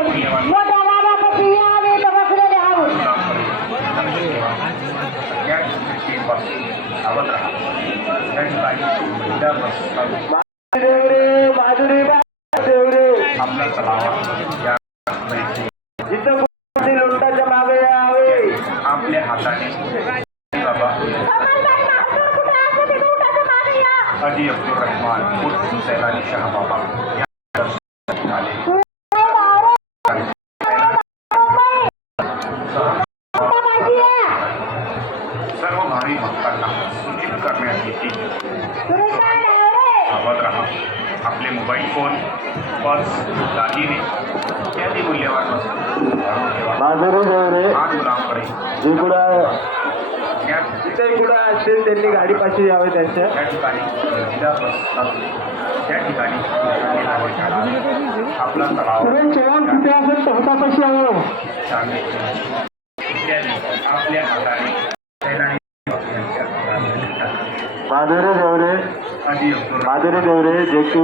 मोठ्या बाबापाशी यावे तर बसलेले आहोत. आपला तलावा जिथं लोटाच्या मागे यावे आपल्या हाताने बाबा हाजी अब्दुल रहमान उर्फ सैलानी शाह बाबा सर्व भावी भक्तांना सूचित करण्यात येते. सावध राहा. आपले मोबाईल फोन, पर्स, दागिने इत्यादी मूल्यवान वस्तू हात मुलांकडे जिथे कुठं असतील त्यांनी गाडीपाशी यावे. त्यांच्या त्या ठिकाणी त्या ठिकाणी आपला तलाव इत्यादी आपल्या हाताने माधुरी देवरे जे की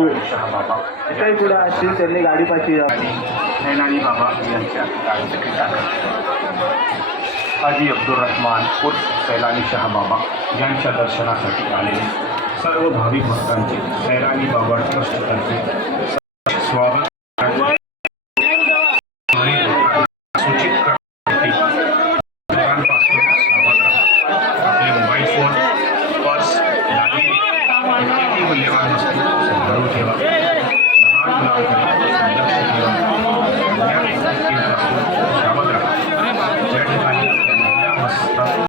बाबा जिथे कुठं असतील त्यांनी गाडीपाशी यावी. सैलानी बाबा यांच्या गाडीसाठी हाजी अब्दुल रहमान उर्फ सैलानी शाह बाबा यांच्या दर्शनासाठी आलेले सर्व भाविक भक्तांचे सैलानी बाबा ट्रस्टतर्फे स्वागत. सूचित करण्यासाठी घरांपासून सावध राहा. आपले मोबाईल फोन, पर्स, दागिने इत्यादी मूल्यवान